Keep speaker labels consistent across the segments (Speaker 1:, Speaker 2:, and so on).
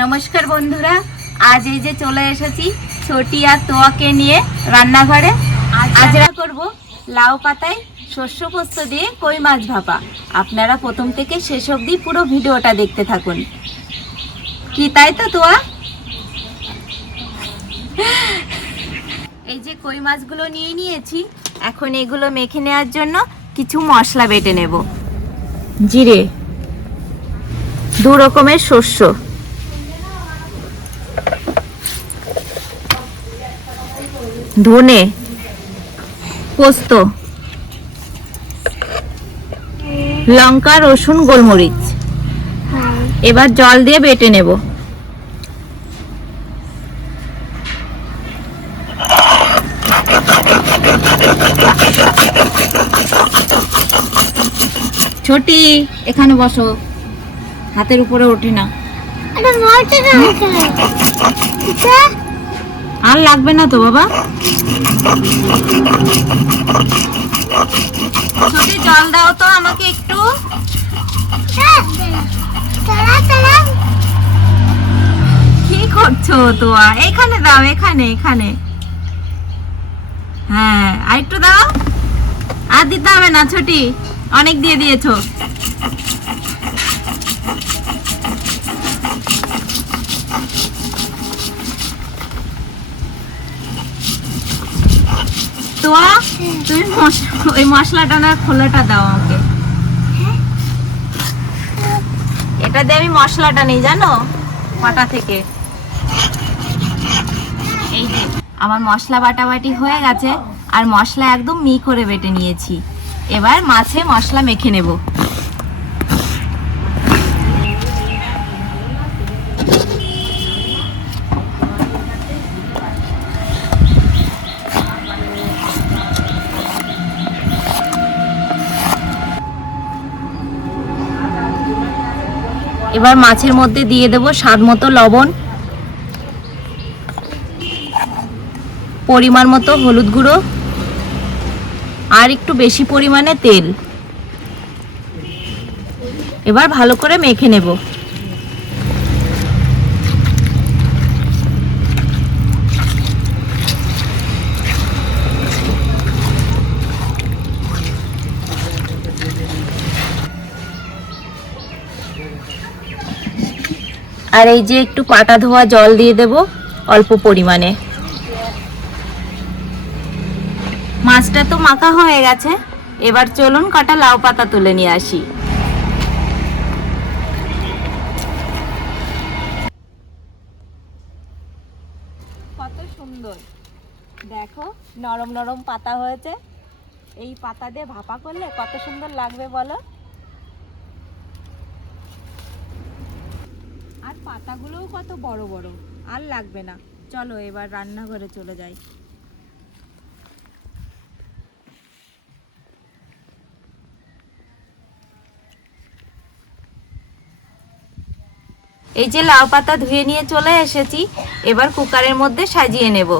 Speaker 1: নমস্কার বন্ধুরা আজ এই যে চলে এসেছি ছোটি আর তোয়াকে নিয়ে রান্নাঘরে। আজ রান্না করব লাউ পাতায় শস্য পোস্ত দিয়ে কই মাছ ভাপা। আপনারা প্রথম থেকে শেষ অবধি পুরো ভিডিওটা দেখতে থাকুন। কি তাই তো তোয়া? এই যে কই মাছগুলো নিয়ে নিয়েছি এখন এগুলো মেখে নেওয়ার জন্য কিছু মশলা বেটে নেব। জিরে। দু রকমের শস্য। ধনে, পোস্ত, লঙ্কা, রসুন, গোলমরিচ। এবার জল দিয়ে বেটে নেব। ছোটি, এখানে বসো। হাতের উপরে ওঠে না। আর লাগবে না তো, বাবা। ছোটি জল দাও তো আমাকে একটু। কি করছ তোয়া? এখানে দাও, এখানে এখানে। হ্যাঁ আর একটু দাও। আর দিতে হবে না, ছোটি। অনেক দিয়ে দিয়েছ। তোয়া তুমি ওই মশলাটা না খোলাটা দাও আমাকে। এটা দিয়ে আমি মশলাটা নেই, জানো? পাটা থেকে? এই যে, আমার মশলা বাটাবাটি হয়ে গেছে, আর মশলা একদম মি করে বেটে নিয়েছি। এবার মাছে মশলা মেখে নেব। এবার মাছের মধ্যে দিয়ে দেব স্বাদ মতো লবণ, পরিমাণ মতো হলুদ গুঁড়ো, আর একটু বেশি পরিমাণে তেল। এবার ভালো করে মেখে নেব। আর এই যে একটু পাটা ধোয়া জল দিয়ে দেব অল্প পরিমাণে। মাছটা তো মাখা হয়ে গেছে। এবার চলুন কটা লাউ পাতা তুলে নিয়ে আসি। কত সুন্দর। দেখো, নরম নরম পাতা হয়েছে। এই পাতা দিয়ে ভাপা করলে কত সুন্দর লাগবে বলো? আর পাতাগুলোও কত বড় বড়, আর লাগবে না। চলো এবার রান্নাঘরে চলে যাই। এই যে লাউ পাতা ধুয়ে নিয়ে চলে এসেছি, এবার কুকারের মধ্যে সাজিয়ে নেব।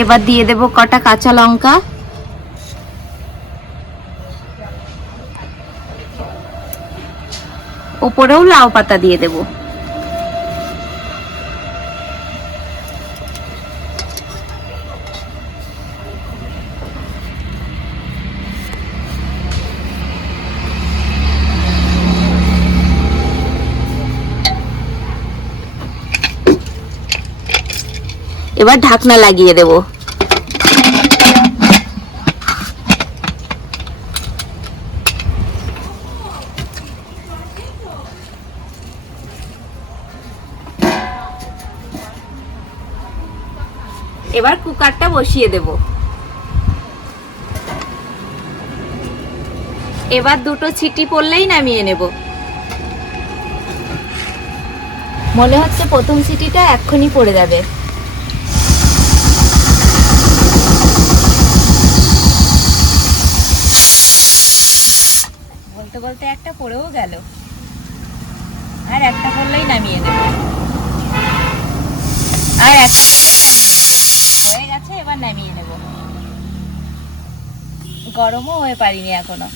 Speaker 1: এবার দিয়ে দেব কটা কাঁচা লঙ্কা। ওপরেও লাউ পাতা দিয়ে দেব। এবার ঢাকনা লাগিয়ে দেব। এবার কুকারটা বসিয়ে দেব। এবার দুটো ছিটি পড়লেই নামিয়ে নেব। মনে হচ্ছে প্রথম সিটিটা এক্ষুনি পড়ে যাবে। বলতে বলতে একটা পড়েও গেল আর একটা পড়লেই নামিয়ে নেব আর একটা পড়লেই নামিয়ে নেব হয়ে গেছে এবার নামিয়ে নেব। গরমও হয়ে পারিনি এখনও।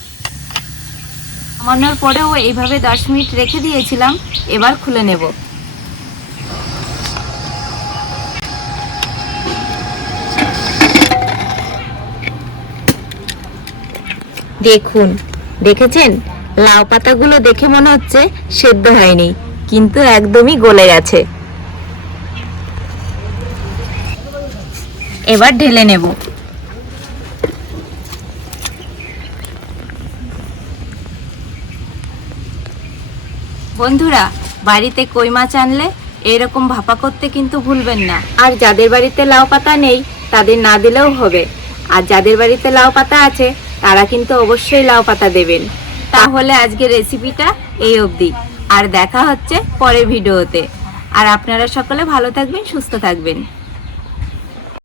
Speaker 1: নামানোর পরেও এইভাবে দশ মিনিট রেখে দিয়েছিলাম এবার খুলে নেব। দেখুন দেখেছেন? লাউ পাতাগুলো দেখে মনে হচ্ছে সেদ্ধ হয়নি কিন্তু একদমই গলে গেছে। এবার ঢেলে নেব। বন্ধুরা, বাড়িতে কই মাছ আনলে এরকম ভাপা করতে কিন্তু ভুলবেন না। আর যাদের বাড়িতে লাউ পাতা নেই, তাদের না দিলেও হবে। আর যাদের বাড়িতে লাউ পাতা আছে, তারা কিন্তু অবশ্যই লাউ পাতা দেবেন। তাহলে আজকের রেসিপিটা এই অবধি। আর দেখা হচ্ছে পরের ভিডিওতে। আর আপনারা সকলে ভালো থাকবেন, সুস্থ থাকবেন।